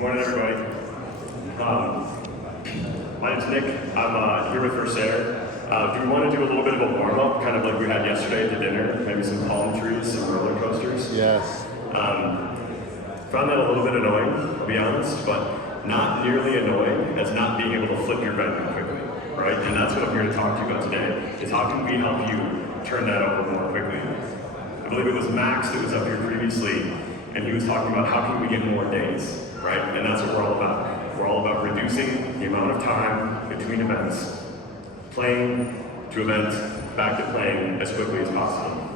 Morning, everybody. My name's Nick. I'm here with Versare. Do we want to do a little bit of a warm-up, kind of like we had yesterday at the dinner? Maybe some palm trees, some roller coasters? Yes. Found that a little bit annoying, to be honest, but not nearly annoying as not being able to flip your venue quickly, right? And that's what I'm here to talk to you about today, is how can we help you turn that over more quickly? I believe it was Max that was up here previously, and he was talking about how can we get more days, right? And that's what we're all about. We're all about reducing the amount of time between events, playing to event, back to playing as quickly as possible.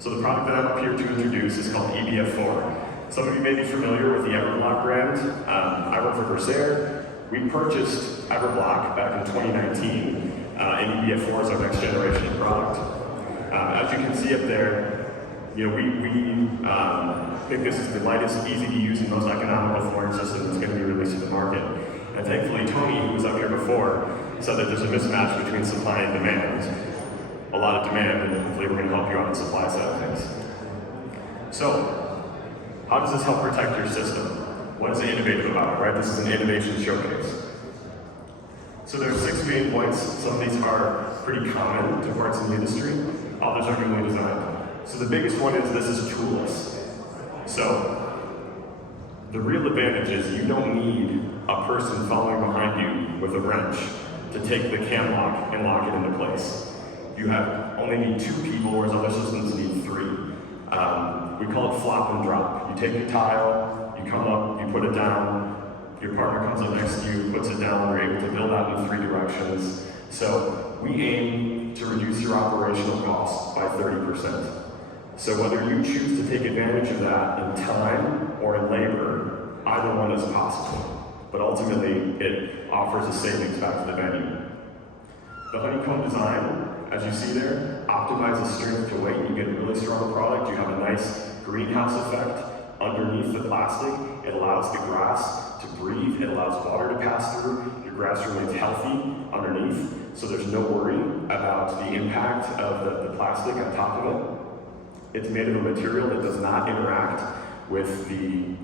So the product that I'm up here to introduce is called EBF4. Some of you may be familiar with the EverBlock brand. I work for Versare. We purchased EverBlock back in 2019, and EBF4 is our next generation product. As you can see up there, we think this is the lightest, easy to use, and most economical flooring system that's going to be released to the market. And thankfully, Tony, who was up here before, said that there's a mismatch between supply and demand. A lot of demand, and hopefully we're going to help you on the supply side of things. So, how does this help protect your system? What is innovative about it, right? This is an innovation showcase. So there are 6 main points. Some of these are pretty common to parts in the industry. Others are newly designed. So the biggest one is this is toolless. So the real advantage is you don't need a person following behind you with a wrench to take the cam lock and lock it into place. You only need 2 people, whereas other systems need 3. We call it flop and drop. You take your tile, you come up, you put it down, your partner comes up next to you, puts it down, we're able to build out in 3 directions. So we aim to reduce your operational costs by 30%. So whether you choose to take advantage of that in time or in labor, either one is possible. But ultimately, it offers a savings back to the venue. The honeycomb design, as you see there, optimizes strength to weight. You get a really strong product. You have a nice greenhouse effect underneath the plastic. It allows the grass to breathe. It allows water to pass through. Your grass remains healthy underneath, so there's no worry about the impact of the plastic on top of it. It's made of a material that does not interact with the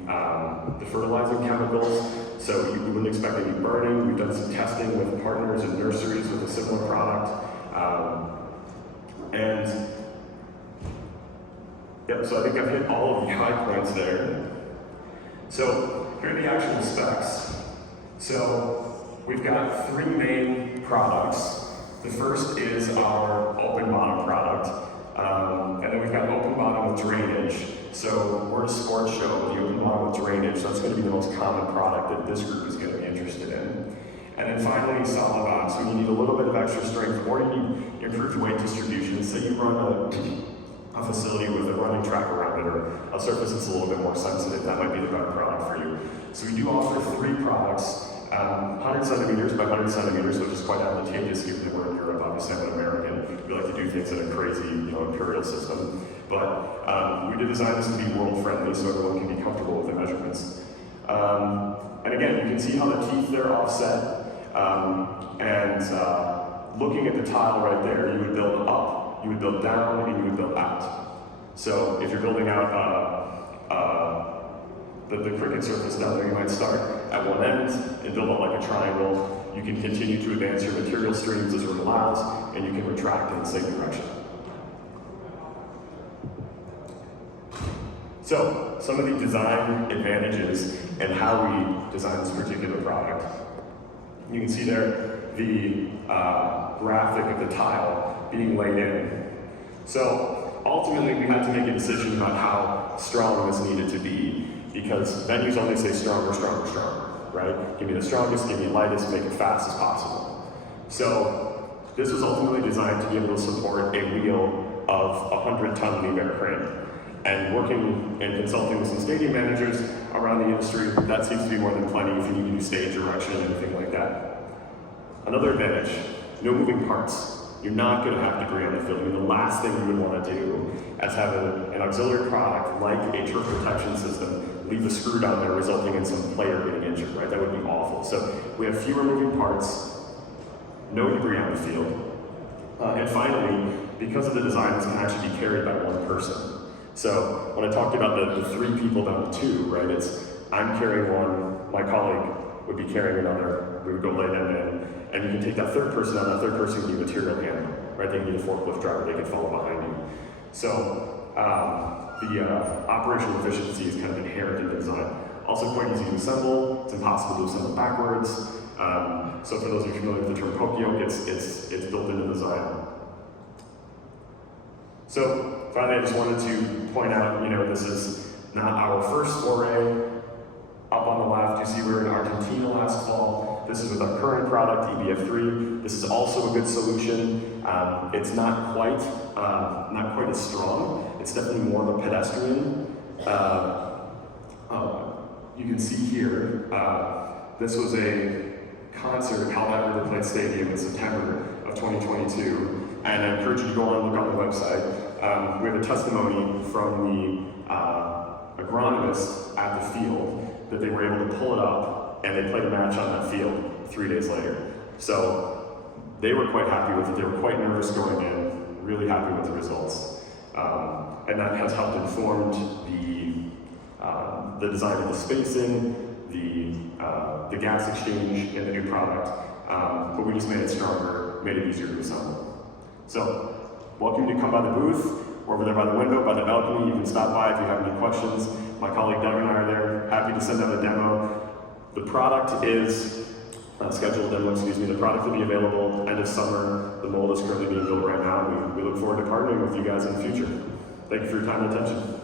fertilizing chemicals, so you wouldn't expect any burning. We've done some testing with partners and nurseries with a similar product. So I think I've hit all of the high points there. So here are the actual specs. So we've got 3 main products. The first is our open bottom product. And then we've got open bottom with drainage. So we're a sports show with the open bottom with drainage. So that's going to be the most common product that this group is going to be interested in. And then finally, solid bottom. So you need a little bit of extra strength, or you need improved weight distribution. Say you run a facility with a running track around it, or a surface that's a little bit more sensitive. That might be the better product for you. So we do offer 3 products. 100 centimeters by 100 centimeters, which is quite advantageous given that we're in Europe. Obviously, I'm an American. We like to do things in a crazy, imperial system. But we did design this to be world-friendly, so everyone can be comfortable with the measurements. And again, you can see how the teeth there offset. Looking at the tile right there, you would build up, you would build down, and you would build out. So if you're building out the cricket surface down there, you might start at one end and build up like a triangle. You can continue to advance your material streams as it allows, and you can retract in the same direction. So, some of the design advantages and how we design this particular product. You can see there the graphic of the tile being laid in. So, ultimately, we had to make a decision about how strong this needed to be, because venues only say stronger, stronger, stronger, right? Give me the strongest, give me the lightest, make it fast as possible. So this was ultimately designed to be able to support a wheel of 100-ton Liebherr crane. And working and consulting with some stadium managers around the industry, that seems to be more than plenty if you need to do stage erection and anything like that. Another advantage, no moving parts. You're not going to have debris on the field. I mean, the last thing you would want to do is have an auxiliary product like a turf protection system leave a screw down there resulting in some player getting injured, right? That would be awful. So we have fewer moving parts, no debris on the field. And finally, because of the design, this can actually be carried by one person. So when I talked about the 3 people down to 2, right, it's I'm carrying one, my colleague would be carrying another, we would go lay them in, and you can take that third person on, that third person can be material handler, right? They can be a forklift driver, they can follow behind you. So the operational efficiency is kind of inherent in the design. Also quite easy to assemble, it's impossible to assemble backwards. So for those of you familiar with the term pokeyoke, it's built into the design. So finally, I just wanted to point out, this is not our first foray. Up on the left, you see we were in Argentina last fall. This is with our current product, EBF3. This is also a good solution. It's not quite as strong. It's definitely more of a pedestrian. You can see here, this was a concert held at River Plate Stadium in September of 2022, and I encourage you to go on and look on the website. We have a testimony from the agronomist at the field that they were able to pull it up, and they played a match on that field 3 days later. So they were quite happy with it. They were quite nervous going in, really happy with the results. And that has helped inform the design of the spacing, the gas exchange in the new product, but we just made it stronger, made it easier to assemble. So, welcome you to come by the booth. We're over there by the window, by the balcony. You can stop by if you have any questions. My colleague Doug and I are there, happy to send out a demo. The product is, scheduled demo, the product will be available end of summer. The mold is currently being built right now. We look forward to partnering with you guys in the future. Thank you for your time and attention.